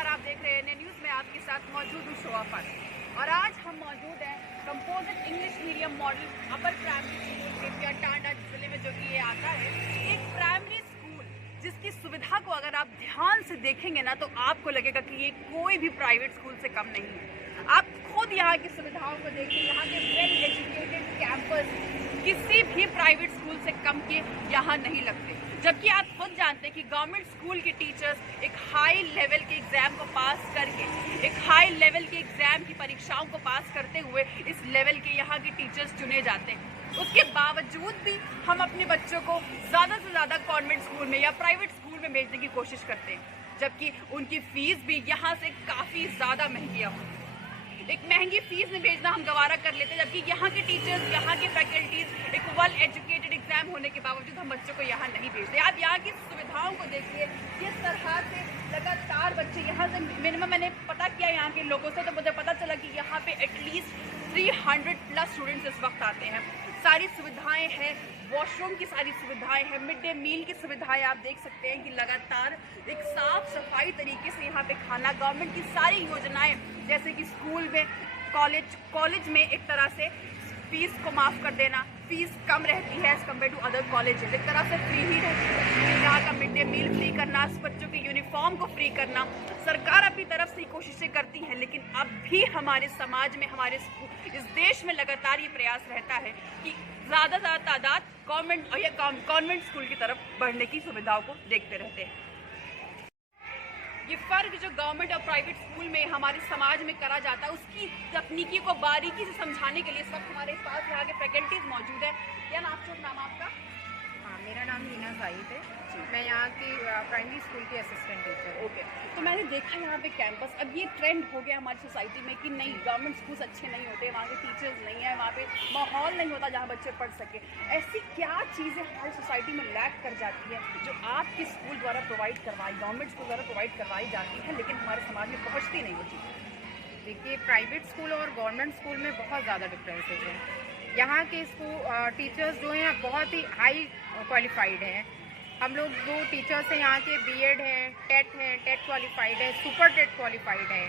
नमस्कार, आप देख रहे हैं एनए न्यूज़ में आपके साथ मौजूद हूँ शोभा पर। और आज हम मौजूद हैं composite English medium model upper primary school Tanda जिले में, जो कि ये आता है एक प्राइमरी स्कूल जिसकी सुविधा को अगर आप ध्यान से देखेंगे ना तो आपको लगेगा कि ये कोई भी प्राइवेट स्कूल से कम नहीं है। आप खुद यहाँ की सुविधाओं को देखिए, यहाँ के वेल एजुकेटेड कैंपस किसी भी प्राइवेट स्कूल से कम के यहाँ नहीं लगते। जबकि आप खुद जानते हैं कि गवर्नमेंट स्कूल के टीचर्स एक हाई लेवल के एग्ज़ाम को पास करके, एक हाई लेवल के एग्ज़ाम की परीक्षाओं को पास करते हुए इस लेवल के यहाँ के टीचर्स चुने जाते हैं। उसके बावजूद भी हम अपने बच्चों को ज़्यादा से ज़्यादा कॉन्वेंट स्कूल में या प्राइवेट स्कूल में भेजने की कोशिश करते हैं, जबकि उनकी फ़ीस भी यहाँ से काफ़ी ज़्यादा महंगी होती है। एक महंगी फीस में भेजना हम गवारा कर लेते हैं, जबकि यहाँ के टीचर्स, यहाँ के फैकल्टीज एक वेल एजुकेटेड एग्जाम होने के बावजूद हम बच्चों को यहाँ नहीं भेजते। आप यहाँ की सुविधाओं को देखिए, किस तरह से लगातार बच्चे यहाँ से मिनिमम, मैंने पता किया यहाँ के लोगों से तो मुझे पता चला कि यहाँ पे एटलीस्ट 300+ स्टूडेंट्स इस वक्त आते हैं। सारी सुविधाएं हैं, वॉशरूम की सारी सुविधाएं हैं, मिड डे मील की सुविधाएं आप देख सकते हैं कि लगातार एक साफ सफाई तरीके से यहाँ पे खाना, गवर्नमेंट की सारी योजनाएं जैसे कि स्कूल में, कॉलेज में एक तरह से फीस को माफ़ कर देना, फीस कम रहती है as compare to other colleges, एक तरह से फ्री ही रहती है। यहाँ का मिड डे मील फ्री करना, बच्चों के यूनिफॉर्म को फ्री करना, सरकार अपनी तरफ से कोशिशें करती है, लेकिन अब भी हमारे समाज में, हमारे इस देश में लगातार ये प्रयास रहता है कि ज़्यादा से ज़्यादा तादाद गवर्नमेंट या कॉन्वेंट स्कूल की तरफ बढ़ने की सुविधाओं को देखते रहते हैं। ये फ़र्क जो गवर्नमेंट और प्राइवेट स्कूल में हमारे समाज में करा जाता है, उसकी तकनीकी को बारीकी से समझाने के लिए इस वक्त हमारे पास यहाँ के फैकल्टीज मौजूद है। क्या नाम आपका? हाँ, मेरा नाम नीना साहिद है। मैं यहाँ की प्राइमरी स्कूल की असिस्टेंट टीचर। ओके, तो मैंने देखा यहाँ पे कैंपस, अब ये ट्रेंड हो गया हमारी सोसाइटी में कि नहीं, गवर्नमेंट स्कूल्स अच्छे नहीं होते, वहाँ के टीचर्स नहीं है, वहाँ पे माहौल नहीं होता जहाँ बच्चे पढ़ सके। ऐसी क्या चीज़ें हमारी सोसाइटी में लैक कर जाती है जो आपके स्कूल द्वारा प्रोवाइड करवाई, गवर्नमेंट स्कूल द्वारा प्रोवाइड करवाई जाती है, लेकिन हमारे समाज में पहुँचती नहीं वो चीज़? देखिए, प्राइवेट स्कूल और गवर्नमेंट स्कूल में बहुत ज़्यादा डिफरेंसेज हैं। यहाँ के स्कूल टीचर्स जो हैं बहुत ही हाई क्वालिफाइड हैं। हम लोग जो टीचर्स हैं यहाँ के बीएड हैं, टेट क्वालिफाइड है, सुपर टेट क्वालिफाइड है।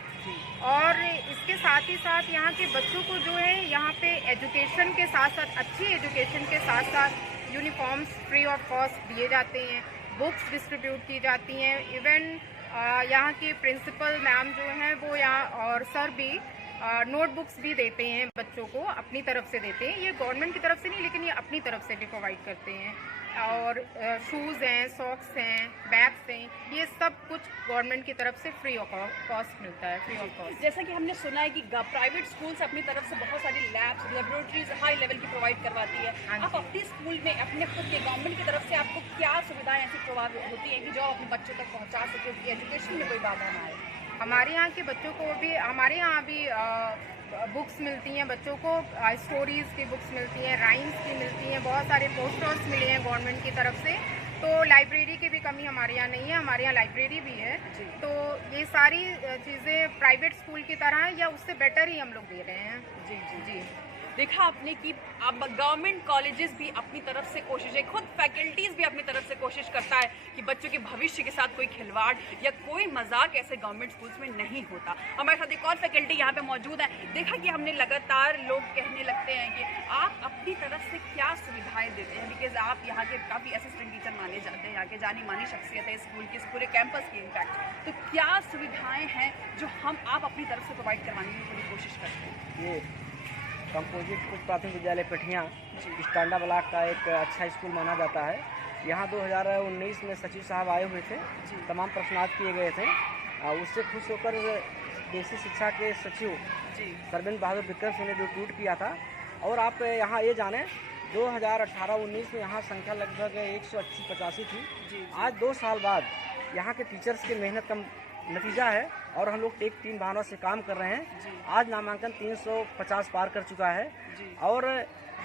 और इसके साथ ही साथ यहाँ के बच्चों को जो है यहाँ पे एजुकेशन के साथ साथ, अच्छी एजुकेशन के साथ साथ यूनिफॉर्म्स फ्री ऑफ कॉस्ट दिए जाते हैं, बुक्स डिस्ट्रीब्यूट की जाती हैं। इवन यहाँ के प्रिंसिपल मैम जो हैं वो यहाँ और सर भी नोटबुक्स भी देते हैं बच्चों को, अपनी तरफ से देते हैं। ये गवर्नमेंट की तरफ से नहीं, लेकिन ये अपनी तरफ से भी प्रोवाइड करते हैं। और शूज़ हैं, सॉक्स हैं, बैग्स हैं, ये सब कुछ गवर्नमेंट की तरफ से फ्री ऑफ कॉस्ट मिलता है, फ्री ऑफ कॉस्ट। जैसा कि हमने सुना है कि प्राइवेट स्कूल्स अपनी तरफ से बहुत सारी लैब्स, लेबोरेटरीज हाई लेवल की प्रोवाइड करवाती है। आप अपने स्कूल में, अपने खुद के गवर्नमेंट की तरफ से आपको क्या सुविधाएं ऐसी प्रोवाइड होती हैं कि जो आप अपने बच्चों तक पहुँचा सके, उसकी एजुकेशन में कोई बाधा ना आए? हमारे यहाँ के बच्चों को भी, हमारे यहाँ भी बुक्स मिलती हैं बच्चों को, स्टोरीज़ की बुक्स मिलती हैं, राइम्स की मिलती हैं, बहुत सारे पोस्टर्स मिले हैं गवर्नमेंट की तरफ से। तो लाइब्रेरी की भी कमी हमारे यहाँ नहीं है, हमारे यहाँ लाइब्रेरी भी है। तो ये सारी चीज़ें प्राइवेट स्कूल की तरह या उससे बेटर ही हम लोग दे रहे हैं। जी देखा आपने कि अब गवर्नमेंट कॉलेजेस भी अपनी तरफ से कोशिशें, खुद फैकल्टीज़ भी अपनी तरफ से कोशिश करता है कि बच्चों के भविष्य के साथ कोई खिलवाड़ या कोई मजाक ऐसे गवर्नमेंट स्कूल्स में नहीं होता। हमारे साथ एक और फैकल्टी यहाँ पे मौजूद है। देखा कि हमने लगातार लोग कहने लगते हैं कि आप अपनी तरफ से क्या सुविधाएं देते हैं, बिकॉज आप यहाँ के काफ़ी असिस्टेंट टीचर माने जाते हैं, यहाँ के जानी मानी शख्सियत है स्कूल की, इस पूरे कैंपस की इनफैक्ट। तो क्या सुविधाएँ हैं जो आप अपनी तरफ से प्रोवाइड करवाने की पूरी कोशिश करते हैं? कंपोजिट उच्च प्राथमिक विद्यालय पठिया टांडा ब्लॉक का एक अच्छा स्कूल माना जाता है। यहाँ 2019 में सचिव साहब आए हुए थे, तमाम प्रश्नार्थ किए गए थे। उससे खुश होकर देसी शिक्षा के सचिव सरविंद बहादुर विक्रम सिंह ने जो ट्वीट किया था। और आप यहाँ ये जानें, 2018-19 में यहाँ संख्या लगभग 180-85 थी। आज 2 साल बाद यहाँ के टीचर्स की मेहनत का नतीजा है और हम लोग एक टीम भावना से काम कर रहे हैं। आज नामांकन 350 पार कर चुका है। और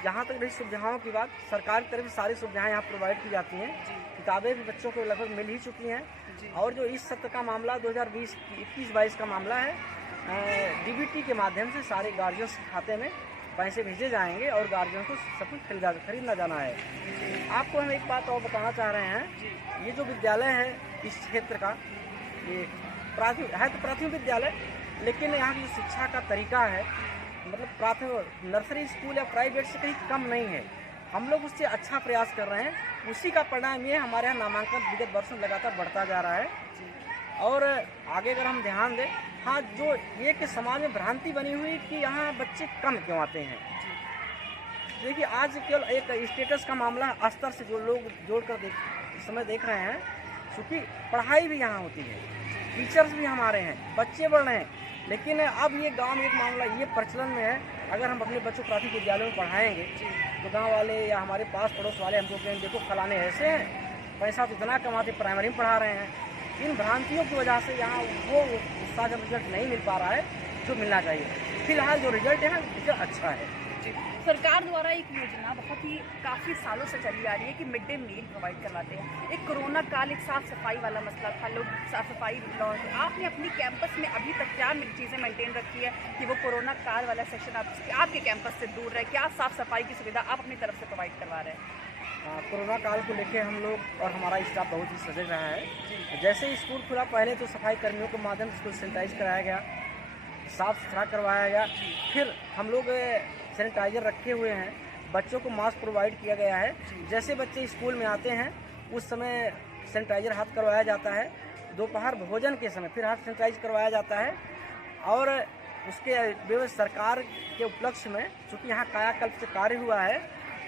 जहाँ तक रही सुविधाओं की बात, सरकार की तरफ से सारी सुविधाएं यहाँ प्रोवाइड की जाती हैं। किताबें भी बच्चों को लगभग मिल ही चुकी हैं। और जो इस सत्र का मामला 2020-21-22 का मामला है, डीबीटी के माध्यम से सारे गार्जियंस के खाते में पैसे भेजे जाएंगे और गार्जियन को सब कुछ खरीदना जाना है। आपको हम एक बात और बताना चाह रहे हैं, ये जो विद्यालय है इस क्षेत्र का, ये प्राथमिक है तो प्राथमिक विद्यालय, लेकिन यहाँ की जो शिक्षा का तरीका है मतलब प्राथमिक नर्सरी स्कूल या प्राइवेट से कहीं कम नहीं है। हम लोग उससे अच्छा प्रयास कर रहे हैं, उसी का परिणाम ये हमारे यहाँ नामांकन विगत वर्षों लगातार बढ़ता जा रहा है। और आगे अगर हम ध्यान दें, हाँ जो ये कि समाज में भ्रांति बनी हुई कि यहाँ बच्चे कम क्यों आते हैं। देखिए आज केवल एक स्टेटस का मामला स्तर से जो लोग जोड़कर इस समय देख रहे हैं, क्योंकि पढ़ाई भी यहाँ होती है, टीचर्स भी हमारे हैं, बच्चे बढ़ रहे हैं, लेकिन अब ये गांव में एक मामला ये प्रचलन में है, अगर हम अपने बच्चों को प्राथमिक विद्यालयों में पढ़ाएंगे तो गांव वाले या हमारे पास पड़ोस वाले हमको कहेंगे देखो फलाने ऐसे हैं, पैसा तो इतना कमाते प्राइमरी में पढ़ा रहे हैं। इन भ्रांतियों की वजह से यहाँ वो उसका जब रिजल्ट नहीं मिल पा रहा है जो मिलना चाहिए। फिलहाल जो रिजल्ट है रिजल्ट अच्छा है। सरकार द्वारा एक योजना बहुत ही काफ़ी सालों से चली आ रही है कि मिड डे मील प्रोवाइड करवाते हैं। एक कोरोना काल एक साफ़ सफाई वाला मसला था, लोग साफ़ सफाई आपने अपनी कैंपस में अभी तक क्या चीज़ें मेंटेन रखी है कि वो कोरोना काल वाला सेक्शन आपके कैंपस से दूर रहे? क्या साफ़ सफाई की सुविधा आप अपनी तरफ से प्रोवाइड करवा रहे हैं? कोरोना काल को लेकर हम लोग और हमारा स्टाफ बहुत ही सजग रहा है। जैसे ही स्कूल खुला पहले तो सफाई कर्मियों के माध्यम से स्कूल सैनिटाइज कराया गया, साफ़ सुथरा करवाया गया, फिर हम लोग सैनिटाइजर रखे हुए हैं, बच्चों को मास्क प्रोवाइड किया गया है। जैसे बच्चे स्कूल में आते हैं उस समय सैनिटाइजर हाथ करवाया जाता है, दोपहर भोजन के समय फिर हाथ सैनिटाइज करवाया जाता है। और उसके सरकार के उपलक्ष्य में चूँकि यहाँ कायाकल्प से कार्य हुआ है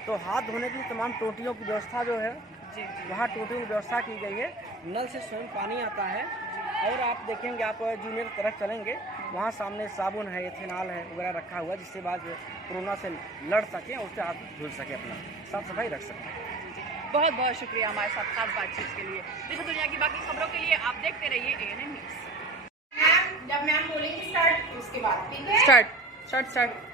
तो हाथ धोने के लिए तमाम टोटियों की व्यवस्था जो है वहाँ टोटियों की व्यवस्था की गई है। नल से स्वयं पानी आता है और आप देखेंगे, आप जूनियर तरफ चलेंगे वहाँ सामने साबुन है, एथेनॉल है वगैरह रखा हुआ, जिससे बाद कोरोना से लड़ सकें और उससे हाथ धुल सके, अपना साफ सफाई रख सकें। बहुत बहुत शुक्रिया हमारे साथ खास बातचीत के लिए। देखो दुनिया की बाकी खबरों के लिए आप देखते रहिए ANN न्यूज़। जब मैम बोलेंगे स्टार्ट उसके बाद, ठीक है? स्टार्ट।